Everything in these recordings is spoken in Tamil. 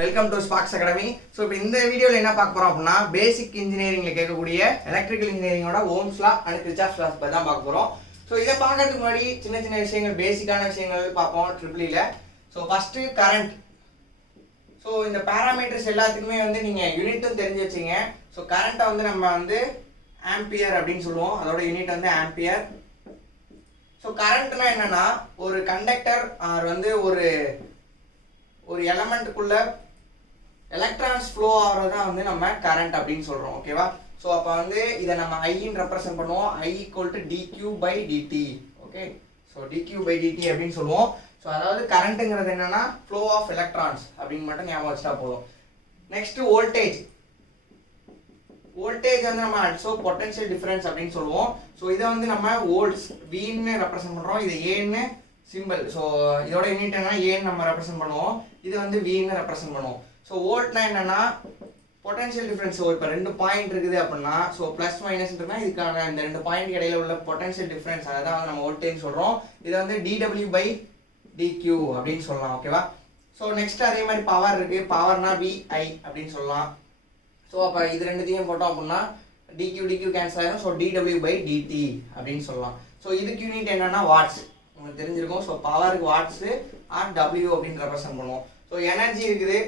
Welcome to Sparks academy. So இப்போ இந்த வீடியோவில் என்ன பார்க்க போகிறோம் அப்படின்னா பேசிக் இன்ஜினியரிங்கில் கேட்கக்கூடிய எலக்ட்ரிக்கல் இன்ஜினியரிங்கோட Ohm's law and Kirchhoff's law பற்றி தான் பார்க்க போகிறோம். ஸோ இதை பார்க்கறதுக்கு முன்னாடி சின்ன சின்ன விஷயங்கள் பேசிக்கான விஷயங்கள் பார்ப்போம் ட்ரிபிளியில். So first current. ஸோ இந்த பேராமீட்டர்ஸ் எல்லாத்துக்குமே வந்து நீங்கள் யூனிட்டும் தெரிஞ்சு வச்சிங்க. ஸோ கரண்ட்டை வந்து நம்ம வந்து ஆம்பியர் அப்படின்னு சொல்லுவோம், அதோட யூனிட் வந்து ஆம்பியர். ஸோ கரண்ட்னா என்னன்னா ஒரு கண்டக்டர் வந்து ஒரு எலமெண்ட்டுக்குள்ள எலக்ட்ரான்ஸ் ஃப்ளோ ஆகிறது தான் வந்து நம்ம கரண்ட் அப்படின்னு சொல்கிறோம். ஓகேவா? ஸோ அப்போ வந்து இதை நம்ம ஐன்னு ரெப்ரசென்ட் பண்ணுவோம். I = dq/dt. Okay, so dq/dt அப்படின்னு சொல்லுவோம். ஸோ அதாவது கரண்ட்டுங்கிறது என்னன்னா ஃப்ளோ ஆஃப் எலக்ட்ரான்ஸ் அப்படின்னு மட்டும் ஞாபகம் வச்சுட்டா போதும். Next voltage. வோல்டேஜ் வந்து நம்ம ஆல்சோ பொட்டன்ஷியல் டிஃபரன்ஸ் அப்படின்னு சொல்லுவோம். ஸோ இதை வந்து நம்ம வோல்ட்ஸ் வின்னு ரெப்ரசென்ட் பண்ணுறோம், இது ஏன்னு சிம்பிள். ஸோ இதோட யூனிட் என்னன்னா ஏன்னு நம்ம ரெப்ரசென்ட் பண்ணுவோம், இது வந்து வின்னு ரெப்ரசென்ட் பண்ணுவோம். ஸோ வோல்ட்னா என்னன்னா பொட்டன்ஷியல் டிஃபரன்ஸ். ஸோ இப்போ 2 பாயிண்ட் இருக்குது அப்படின்னா ஸோ ப்ளஸ் மைனஸ்ன்றனா இதுக்கான இந்த 2 பாயிண்ட் இடையில உள்ள பொட்டன்ஷியல் டிஃபரன்ஸ், அதான் நம்ம வோல்டேஜ் சொல்கிறோம். இதை வந்து dw/dq அப்படின்னு சொல்லலாம். ஓகேவா? ஸோ நெக்ஸ்ட் அதே மாதிரி பவர் இருக்கு. பவர்னா VI அப்படின்னு சொல்லலாம். ஸோ அப்போ இது ரெண்டுத்தையும் போட்டோம் அப்படின்னா dq கேன்சல் ஆகிடும். ஸோ dw/dt அப்படின்னு சொல்லலாம். ஸோ இதுக்கு யூனிட் என்னன்னா வாட்ஸ், உங்களுக்கு தெரிஞ்சிருக்கும். ஸோ பவருக்கு வாட்ஸு ஆர் W அப்படின்னு ரெப்ரசென்ட் பண்ணுவோம். ஸோ எனர்ஜி இருக்குது.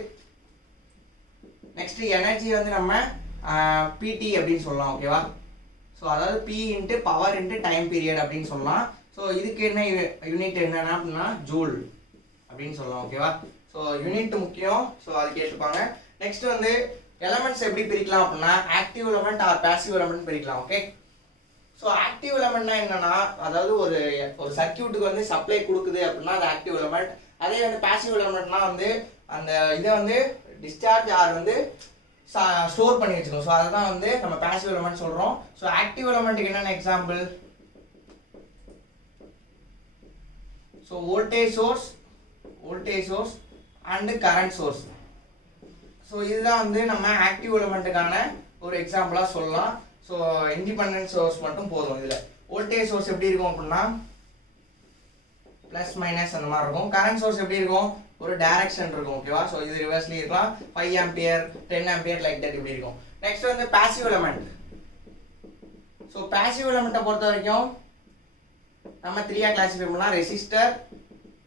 நெக்ஸ்ட் எனர்ஜி வந்து நம்ம PT அப்படின்னு சொல்லலாம். ஓகேவா? ஸோ அதாவது P × பவர் × டைம் பீரியட் அப்படின்னு சொல்லலாம். ஸோ இதுக்கு என்ன யூனிட் என்னன்னா அப்படின்னா ஜூல் அப்படின்னு சொல்லலாம். ஓகேவா? ஸோ யூனிட் முக்கியம். ஸோ அது கேட்டுப்பாங்க. நெக்ஸ்ட் வந்து எலமெண்ட்ஸ் எப்படி பிரிக்கலாம் அப்படின்னா active element or passive element பிரிக்கலாம். ஓகே, ஸோ ஆக்டிவ் எலமெண்ட்னா என்னன்னா அதாவது ஒரு சர்க்யூட்டுக்கு வந்து சப்ளை கொடுக்குது அப்படின்னா அது ஆக்டிவ் எலமெண்ட். அதே வந்து பாசிவ் எலமெண்ட்னா வந்து அந்த இதை வந்து டிஸ்சார்ஜ் ஆர் வந்து ஸ்டோர் பண்ணி வச்சுக்கணும். ஸோ அதை தான் வந்து நம்ம பாசிவ் எலமெண்ட் சொல்கிறோம். ஸோ ஆக்டிவ் எலமெண்ட்டுக்கு என்னென்ன example? So voltage source and current source. So இதுதான் வந்து நம்ம ஆக்டிவ் எலமெண்ட்டுக்கான ஒரு எக்ஸாம்பிளாக சொல்லலாம். ஸோ இண்டிபெண்டன்ட் சோர்ஸ் மட்டும் போதும். இதில் வோல்டேஜ் சோர்ஸ் எப்படி இருக்கும் அப்படின்னா ப்ளஸ் மைனஸ் அந்த மாதிரி இருக்கும். கரண்ட் சோர்ஸ் எப்படி இருக்கும்? ஒரு டைரக்ஷன் இருக்கும். ஓகேவா? ஸோ இது ரிவர்ஸ்லேயும் இருக்கலாம், 5 ஆம்பியர் 10 ஆம்பியர் லைக் தட் இப்படி இருக்கும். நெக்ஸ்ட் வந்து பாசிவ் எலமெண்ட். ஸோ பாசிவ் எலமெண்ட்டை பொறுத்த வரைக்கும் நம்ம 3ஆக கிளாஸிஃபை பண்ணலாம். ரெசிஸ்டர்.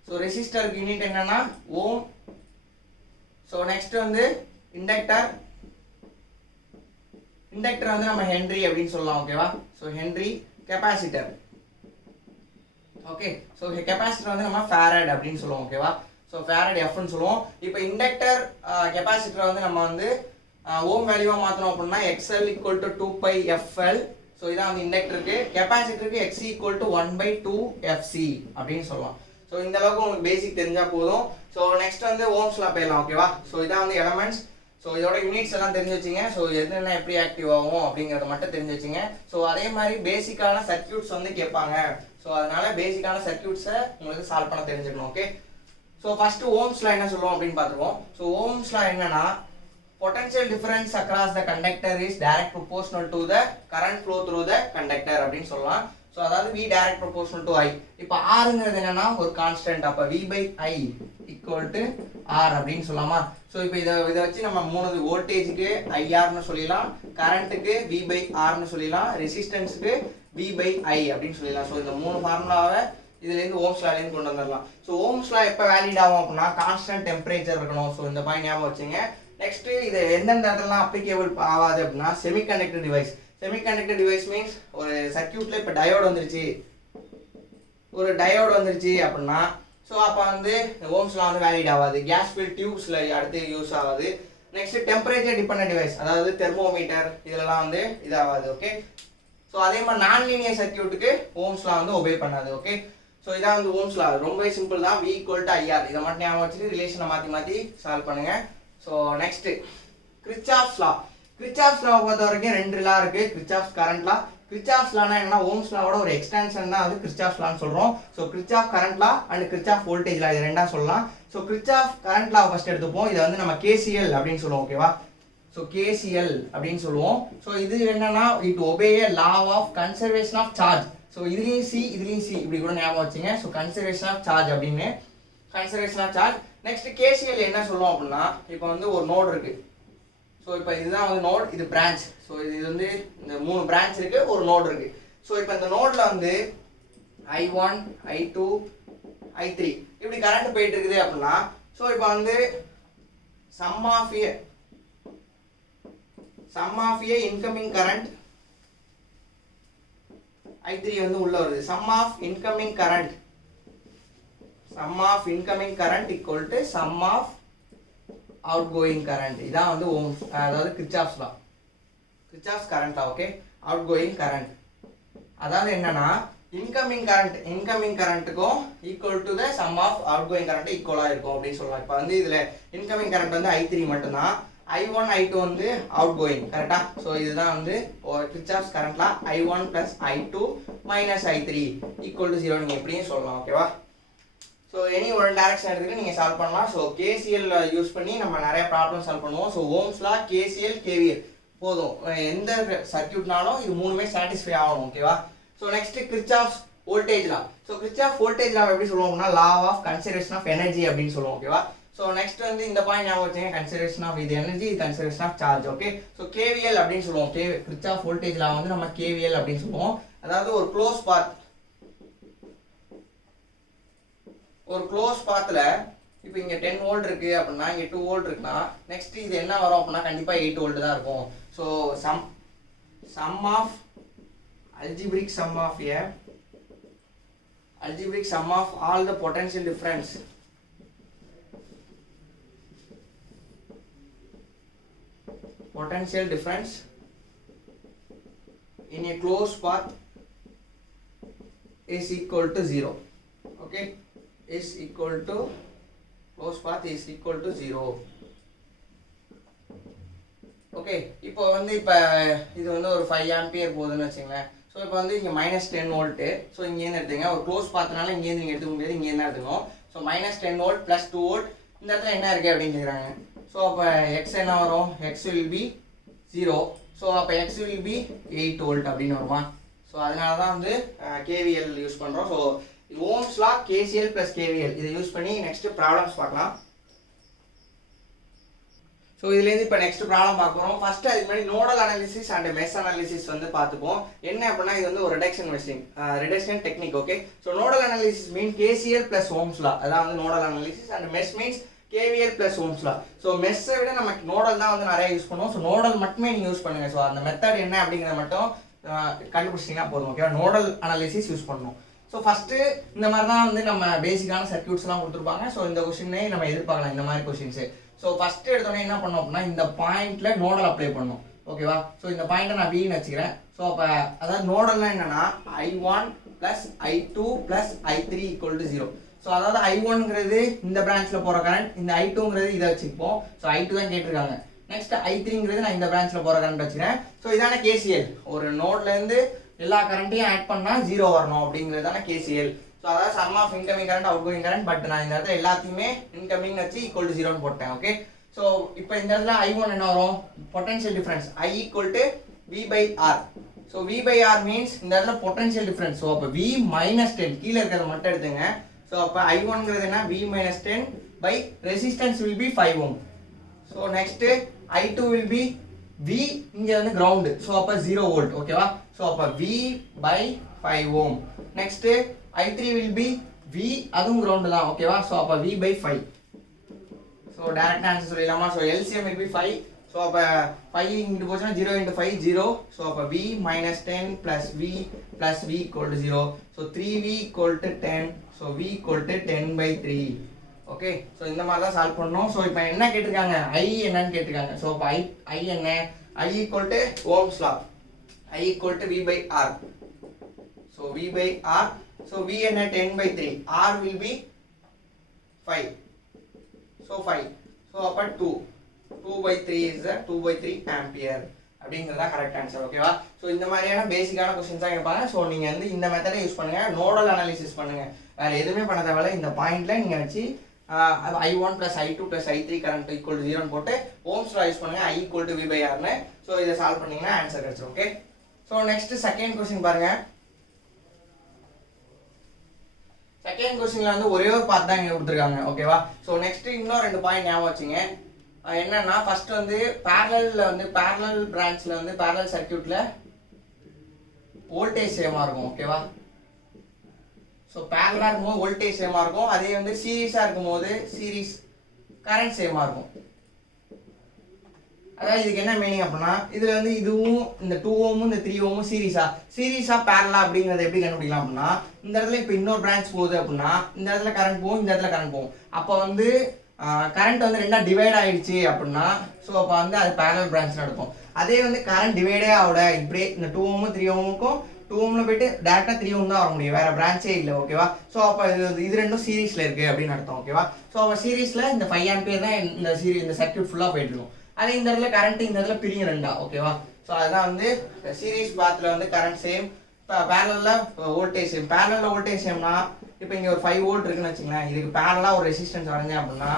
ஸோ ரெசிஸ்டருக்கு யூனிட் என்னன்னா ஓம். ஸோ நெக்ஸ்ட் வந்து இண்டக்டர் வந்து நம்ம ஹென்றி அப்படின்னு சொல்லலாம். ஓகேவா? So Henry. Capacitor. Okay, so capacitor வந்து நம்ம ஃபாரட் அப்படின்னு சொல்லுவோம். ஓகேவா? ஸோ ஃபாரட் எஃப்னு சொல்லுவோம். இப்போ இண்டக்டர் கெப்பாசிட்டர் வந்து நம்ம வந்து ஓம் வேல்யூவாக மாற்றணும் அப்படின்னா XL = 2πfL. ஸோ இதான் வந்து இண்டக்டருக்கு. கெப்பாசிட்டருக்கு X = 1/2FC அப்படின்னு சொல்லலாம். ஸோ இந்த அளவுக்கு உங்களுக்கு பேசிக் தெரிஞ்சால் போதும். ஸோ நெக்ஸ்ட் வந்து ஓம்ஸ் லா போயிடலாம். ஓகேவா? ஸோ இதான் வந்து எலமெண்ட்ஸ். ஸோ இதோட யூனிட்ஸ் எல்லாம் தெரிஞ்சு வச்சிங்க. ஸோ எதுனா எப்படி ஆக்டிவ் ஆகும் அப்படிங்கிறத மட்டும் தெரிஞ்சு வச்சிங்க. ஸோ அதே மாதிரி பேசிக்கான சர்க்யூட்ஸ் வந்து கேட்பாங்க. ஸோ அதனால பேசிக்கான சர்க்யூட்ஸை உங்களுக்கு சால்வ் பண்ண தெரிஞ்சுக்கணும். Okay, so first Ohm's law என்ன சொல்லுவோம் அப்படின்னு பார்த்துருவோம். ஸோ ஓம்ஸ் லா என்னன்னா potential difference across the conductor is direct proportional to the current flow through the conductor அப்படின்னு சொல்லலாம். ஸோ அதாவது V direct proportional to I. இப்போ Rங்கிறது என்னன்னா ஒரு கான்ஸ்டன்ட். அப்போ V/I = R அப்படின்னு சொல்லலாமா? ஸோ இப்போ இதை வச்சு நம்ம 3 வோல்டேஜுக்கு IRன்னு சொல்லிடலாம், கரண்ட்டுக்கு V/Rன்னு சொல்லிடலாம், ரெசிஸ்டன்ஸுக்கு V/I அப்படின்னு சொல்லிடலாம். ஸோ இந்த 3 ஃபார்முலாவை இதுலேருந்து ஓம்ஸ் லாலேருந்து கொண்டு வந்துடலாம். ஸோ ஓம்ஸ் லா எப்போ வேலிட் ஆகும் அப்படின்னா கான்ஸ்டன்ட் டெம்பரேச்சர் இருக்கணும். ஸோ இந்த பாயிண்ட் ஞாபகம் வச்சுங்க. நெக்ஸ்ட் இது எந்தெந்த இடத்துலலாம் அப்ளிகேபிள் ஆகாது அப்படின்னா semiconductor device. Semiconductor device means ஒரு சர்க்யூட்ல இப்போ டயோடு வந்துருச்சு அப்படின்னா ஸோ அப்போ வந்து ஓம்ஸ் லா வந்து வேலிட் ஆகாது. கேஸ் ஃபில் டியூப்ஸ்ல அடுத்து யூஸ் ஆகாது. நெக்ஸ்ட் டெம்பரேச்சர் டிபெண்டன்ட் டிவைஸ், அதாவது தெர்மோமீட்டர், இதெல்லாம் வந்து இதாகாது. ஓகே, ஸோ அதே மாதிரி நான் லீனியர் சர்க்யூட்டுக்கு ஓம்ஸ் லா வந்து ஒபே பண்ணாது. ஓகே, ஸோ இதான் வந்து ஓம்ஸ் லா. ரொம்ப சிம்பிள் தான். V = IR. இதை மட்டும் ஞாபகம் வச்சுட்டு ரிலேஷனை மாற்றி சால்வ் பண்ணுங்க. So next Kirchhoff's law. Kirchhoff's லா பொறுத்த வரைக்கும் 2 லா இருக்கு. கிர்ச்சாஃப்ஸ் கரண்ட் லா. கிர்ச்சாஃப்ஸ் லானா என்ன? ஓம்ஸ் லாவோட ஒரு எக்ஸ்டென்ஷன் தான் வந்து கிர்ச்சாஃப்ஸ் லான்னு சொல்றோம். So Kirchhoff current law and Kirchhoff voltage லா, இது ரெண்டா சொல்லலாம். So Kirchhoff current law first எடுத்துப்போம். இதை வந்து நம்ம KCL அப்படின்னு சொல்லுவோம். ஓகேவா? ஸோ KCL அப்படின்னு சொல்லுவோம். ஸோ இது என்னன்னா it obey a law of conservation of charge. So இதுலேயும் சி இப்படி கூட ஞாபகம் வச்சுங்க. ஸோ கன்சர்வேஷன் ஆஃப் சார்ஜ் அப்படின்னு. conservation of charge. Next KCl என்ன சொல்லுவோம் அப்படின்னா இப்போ வந்து ஒரு நோடு இருக்கு. ஸோ இப்போ இதுதான் வந்து நோட், இது பிரான்ச். ஸோ இது வந்து இந்த 3 பிரான்ச் இருக்கு, ஒரு நோடு இருக்கு. ஸோ இப்போ இந்த நோட்ல வந்து I1 I2 I3 இப்படி கரண்ட் போயிட்டு இருக்குது அப்படின்னா ஸோ இப்போ வந்து sum of a incoming current I3 வந்து உள்ள வருது. Sum of incoming current equal to sum of outgoing current. இதான் வந்து ஓம்ஸ், அதாவது Kirchhoff's law, Kirchhoff's current law. Okay, outgoing current அதாவது என்னன்னா இன்கமிங் கரண்ட்டுக்கும் equal to the sum of outgoing current ஈக்குவலா இருக்கும் அப்படின்னு சொல்லலாம். இப்போ வந்து இதுல இன்கமிங் கரண்ட் வந்து I3 மட்டும்தான், I1 I2 வந்து அவுட்கோயிங். கரெக்டா? ஸோ இதுதான் வந்து Kirchhoff's current law. I1 plus I2 minus I3 equal to 0 நீங்க எப்படியும் சொல்லலாம். ஓகேவா? ஸோ எனி ஒரு டைரக்ஷன் எடுத்துட்டு நீங்கள் சால்வ் பண்ணலாம். ஸோ கேசிஎல் யூஸ் பண்ணி நம்ம நிறைய ப்ராப்ளம் சால்வ் பண்ணுவோம். ஸோ ஓம்ஸ்லா, கேசிஎல், கேவிஎல் போதும். எந்த சர்க்யூட்னாலும் இது 3மே சாட்டிஸ்ஃபை ஆகணும். ஓகேவா? So next Kirchhoff's voltage law. So Kirchhoff voltage law எப்படி சொல்லுவோம்னா law of conservation of energy அப்படின்னு சொல்லுவோம். ஓகேவா? ஸோ நெக்ஸ்ட் வந்து இந்த பாயிண்ட் ஞாபகம் வச்சுங்க, கன்சர்வேஷன் ஆஃப் இது energy, conservation of charge. Okay, so KVL அப்படின்னு சொல்லுவோம். கிர்ச்சாஃப் வோல்டேஜ் லா வந்து நம்ம கேவிஎல் அப்படின்னு சொல்லுவோம். அதாவது ஒரு க்ளோஸ் பாத்ல இப்போ இங்க 10 வோல்ட் இருக்கு அப்படின்னா இங்க 2 வோல்ட் இருக்குன்னா நெக்ஸ்ட் இது என்ன வரும் அப்படின்னா கண்டிப்பா 8 வோல்ட் தான் இருக்கும். So sum of algebraic sum of all the potential difference in a closed path is equal to 0. Okay, closed path is equal to 0. Okay, இப்போ வந்து இது வந்து ஒரு 5 ஆம்பியர் போகுதுன்னு வச்சுங்களேன். ஸோ இப்போ வந்து இங்கே -10 வோல்ட்டு. ஸோ இங்கேருந்து எடுத்துங்க, ஒரு க்ளோஸ் பார்த்தனால இங்கேருந்து நீங்கள் எடுத்துக்க முடியாது, இங்கேருந்து எடுத்துக்கணும். ஸோ -10 வோல்ட் + 2 வோல்ட் இந்த இடத்துல என்ன இருக்குது அப்படின்னு கேட்குறாங்க. ஸோ அப்போ எக்ஸ் என்ன வரும்? X will be 0. ஸோ அப்போ எக்ஸ் வில் பி 8 வோல்ட் அப்படின்னு வருமா? ஸோ அதனால தான் வந்து கேவிஎல் யூஸ் பண்ணுறோம். So Ohm's law, KCL + KVL இதை யூஸ் பண்ணி நெக்ஸ்ட் ப்ராப்ளம்ஸ் பார்க்கலாம். ஸோ இதுலேருந்து இப்போ நெக்ஸ்ட் ப்ராப்ளம் பார்க்குறோம். ஃபர்ஸ்ட் அதுக்கு முன்னாடி nodal analysis and mesh analysis வந்து பார்த்துப்போம். என்ன அப்படின்னா இது வந்து ஒரு reduction technique. Okay, so nodal analysis mean KCL + Ohm's law, அதான் வந்து nodal analysis. And mesh means KVL + Ohm's law. So மெஷ்ஷை விட நமக்கு நோடல் தான் வந்து நிறைய யூஸ் பண்ணுவோம். ஸோ நோடல் மட்டுமே நீங்கள் யூஸ் பண்ணுங்க. ஸோ அந்த மெத்தட் என்ன அப்படிங்கிறத மட்டும் கண்டுபிடிச்சிங்கன்னா போதும். ஓகேவா? நோடல் அனாலிசிஸ் யூஸ் பண்ணணும். ஸோ ஃபர்ஸ்ட் இந்த மாதிரி தான் வந்து நம்ம பேசிக்கான சர்க்யூட்ஸ்லாம் கொடுத்துருப்பாங்க. ஸோ இந்த கொஸ்டினே நம்ம எதிர்பார்க்கலாம், இந்த மாதிரி கொஸ்டின்ஸ். ஸோ ஃபர்ஸ்ட் எடுத்தோடனே என்ன பண்ணோம் அப்படின்னா இந்த பாயிண்ட்ல நோடல் அப்ளை பண்ணணும். ஓகேவா? ஸோ இந்த பாயிண்ட்டை நான் பின்னு வச்சுக்கிறேன். ஸோ அப்போ அதாவது நோடல்னா என்னன்னா I1 + I2 + I3 equal to 0. So அதாவது I1ங்கிறது இந்த பிரான்ச்சில் போகிற கரண்ட், இந்த I2ங்கிறது இதை வச்சுப்போம். ஸோ I2 தான் கேட்டிருக்காங்க. நெக்ஸ்ட் I3ங்கிறது நான் இந்த பிரான்ச்சில் போகிற கரண்ட் வச்சுக்கிறேன். ஸோ இதான கேசிஎல். ஒரு நோட்லேருந்து எல்லா கரண்ட்டையும் ஆட் பண்ணால் 0 வரணும் அப்படிங்கிறது தானே கேசிஎல். ஸோ அதாவது sum of incoming current, outgoing current. But நான் இந்த இடத்துல எல்லாத்தையுமே இன்கமிங் வச்சு ஈக்குவல் டு 0ன்னு போட்டேன். ஓகே, ஸோ இப்போ இந்த இடத்துல I1 என்ன வரும்? Potential difference I equal to V/R. So V/R means இந்த இடத்துல பொட்டன்ஷியல் டிஃபரன்ஸ். ஸோ அப்போ V - 10 கீழே இருக்கிறத மட்டும் எடுத்துங்க. ஸோ அப்போ I1ங்கிறது என்ன? V - 10 by resistance will be 5 ohm. So next I2 will be V, இங்கே வந்து கிரவுண்டு. ஸோ அப்போ 0 வோல்ட். ஓகேவா? ஸோ அப்போ V/5 ohm. Next I3 will be V, அதுவும் கிரவுண்டு தான். ஓகேவா? ஸோ அப்போ V/5. ஸோ டைரக்ட் ஆன்சர் சொல்லிடலாமா? So LCM will be 5. So அப்போ 5 இங்கிட்டு போச்சுன்னா 0 × 5 0. ஸோ அப்போ V - 10 + V + V equal to 0. So 3V equal to 10. So V equal to 10/3. Okay, so இந்த மாதிரி தான் சால்வ் பண்ணணும். ஸோ இப்போ என்ன கேட்டிருக்காங்க? I என்னன்னு கேட்டிருக்காங்க. ஸோ இப்போ I என்ன? I equal to Ohm's law, I equal to V/R. So V/R. So V என்ன? 10/3. R will be 5. So 5. So அப்போ 2/3 is the 2/3 ampere அப்படிங்கிறதா கரெக்ட் ஆன்சர். ஓகேவா? ஸோ இந்த மாதிரியான பேசிக்கான கொஸ்டின்ஸ் தான் கேட்பாங்க. ஸோ நீங்கள் வந்து இந்த மெத்தடை யூஸ் பண்ணுங்க, நோடல் அனாலிசிஸ் பண்ணுங்க, வேற எதுவுமே பண்ண தேவையில்ல. இந்த பாயிண்ட்ல நீங்கள் வச்சு I1 + I2 + I3 current equal to 0ன்னு போட்டு ஓம்ஸ் லா யூஸ் பண்ணுங்க, I equal to V/Rன்னு. ஸோ இதை சால்வ் பண்ணீங்கன்னா ஆன்சர் கிடைச்சிடும். Okay, so next second question பாருங்க. செகண்ட் கொஸ்டின்ல வந்து ஒரே ஒரு பார்ட் தான் இங்க கொடுத்துருக்காங்க ஓகேவா. ஸோ நெக்ஸ்ட் இன்னும் 2 பாயிண்ட் ஞாபகம் வச்சுங்க. என்னன்னா ஃபர்ஸ்ட் வந்து பேரலல் பிரான்ச்ல வந்து பேரலல் சர்க்யூட்ல வோல்டேஜ் சேமா இருக்கும் ஓகேவா. ஸோ பேரலா இருக்கும்போது வோல்டேஜ் சேமா இருக்கும், அதே வந்து சீரீஸா இருக்கும்போது சீரீஸ் கரண்ட் சேமா இருக்கும். அதாவது இதுக்கு என்ன மீனிங் அப்படின்னா இதுல வந்து இதுவும் இந்த 2 ஓமும் இந்த 3 ஓமும் சீரீஸா பேரலா அப்படிங்கறத எப்படி கண்டுபிடிக்கலாம் அப்படின்னா இந்த இடத்துல இப்போ இன்னொரு பிரான்ச் போகுது அப்படின்னா இந்த இடத்துல கரண்ட் போகும், இந்த இடத்துல கரண்ட் போகும். அப்போ வந்து கரண்ட் வந்து ரெண்டா டிவைட் ஆயிடுச்சு அப்படின்னா ஸோ அப்போ வந்து அது பேரலல் பிரான்ச் நடக்கும். அதே வந்து கரண்ட் டிவைடே ஆகல இப்படியே இந்த 2 ஓமும் 3 ஓமுக்கும் 2 ஓம்ல போயிட்டு டேரக்டா 3 ஓம் தான் வர முடியும், வேற பிரான்ச்சே இல்லை ஓகேவா. ஸோ அப்போ இது ரெண்டும் சீரீஸ்ல இருக்கு அப்படின்னு அர்த்தம் ஓகேவா. ஸோ அப்போ சீரீஸ்ல இந்த 5 ஆம்பியர் தான் இந்த சர்க்யூட் ஃபுல்லா போயிட்டு இருக்கும். அதே இந்த இடத்துல கரண்ட் இந்த இடத்துல பிரியும் ரெண்டா ஓகேவா. ஸோ அதுதான் வந்து சீரீஸ் பாத்ல வந்து கரண்ட் சேம், இப்போ பேரலல்ல வோல்டேஜ் சேம். பேரலல்ல வோல்டேஜ் சேம்னா இப்போ இங்க ஒரு 5 வோல்ட் இருக்குன்னு வச்சுங்களேன், இதுக்கு பேரலா ஒரு ரெசிஸ்டன்ஸ் வரைஞ்சேன் அப்படின்னா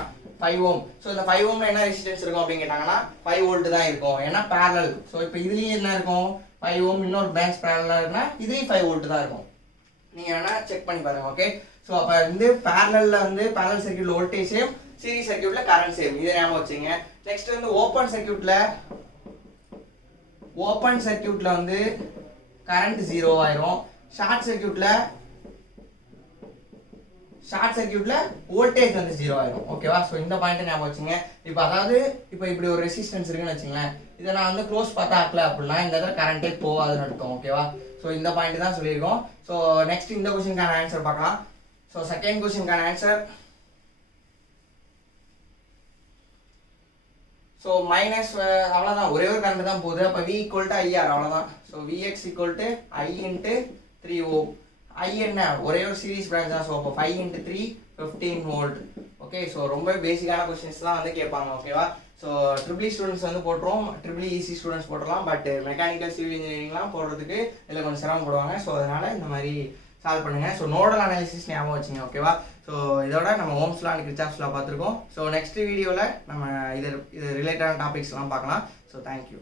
5 ஓம். ஸோ இந்த 5 ஓம்ல என்ன ரெசிஸ்டன்ஸ் இருக்கும் அப்படின்னு கேட்டாங்கன்னா 5 வோல்ட் தான் இருக்கும், ஏன்னா பேரலல். ஸோ இப்போ இதுலயும் என்ன இருக்கும் 5 ஓம், இன்னொரு பிரான்ச் பேரலா இருக்குன்னா இதுலயும் 5 வோல்ட் தான் இருக்கும். நீங்க வேணா செக் பண்ணி பாருங்க ஓகே. ஸோ அப்போ வந்து பேரலல்ல வந்து பேரலல் சர்க்யூட்ல வோல்டேஜ் சேம், சீரிஸ் சர்க்யூட்ல கரண்ட் சேம், இதை ஞாபகம் வச்சுங்க. நெக்ஸ்ட் வந்து ஓபன் சர்க்யூட்ல வந்து கரண்ட் 0 ஆயிரும், ஷார்ட் சர்க்யூட்ல வோல்டேஜ் வந்து 0 ஆயிரும் ஓகேவா. ஸோ இந்த பாயிண்ட் ஞாபகம் வச்சுங்க. இப்போ அதாவது இப்போ இப்படி ஒரு ரெசிஸ்டன்ஸ் இருக்குன்னு வச்சுங்களேன், இதை நான் வந்து க்ளோஸ் பார்த்தா ஆக்கல அப்படின்னா இந்த இடத்துல கரண்டே போகாதுன்னு அர்த்தம் ஓகேவா. ஸோ இந்த பாயிண்ட் தான் சொல்லியிருக்கோம். ஸோ நெக்ஸ்ட் இந்த கொஸ்டினுக்கான ஆன்சர் பார்க்கலாம். ஸோ செகண்ட் கொஸ்டினுக்கான ஆன்சர் ஸோ மைனஸ் அவ்வளோதான், ஒரே ஒரு கரண்ட் தான் போகுது. அப்போ V = IR அவ்வளோதான். So Vx = I × 3 ohm. I என்ன ஒரே ஒரு சீரிஸ் பிரான்ச் தான். ஸோ அப்போ 5 × 3 15 வோல்ட் ஓகே. ஸோ ரொம்ப பேசிக்கான கொஸ்டின்ஸ் தான் வந்து கேட்பாங்க ஓகேவா. ஸோ ட்ரிபிள் ஸ்டூடெண்ட்ஸ் வந்து போட்டுரும், ட்ரிபிள் EC ஸ்டூடெண்ட்ஸ் போட்டுடலாம். பட் மெக்கானிக்கல் சிவில் இன்ஜினியரிங்லாம் போடுறதுக்கு இதில் கொஞ்சம் சிரமப்படுவாங்க. ஸோ அதனால இந்த மாதிரி சால்வ் பண்ணுங்க. ஸோ நோடல் அனாலிசிஸ் ஞாபகம் வச்சுங்க ஓகேவா. ஸோ இதோட நம்ம ஓம்ஸ் லா அண்ட் கிர்ச்சாஃப்ஸ் லா பார்த்துருக்கோம். ஸோ நெக்ஸ்ட் வீடியோவில் நம்ம இது ரிலேட்டடான டாபிக்ஸ்லாம் பார்க்கலாம். So thank you.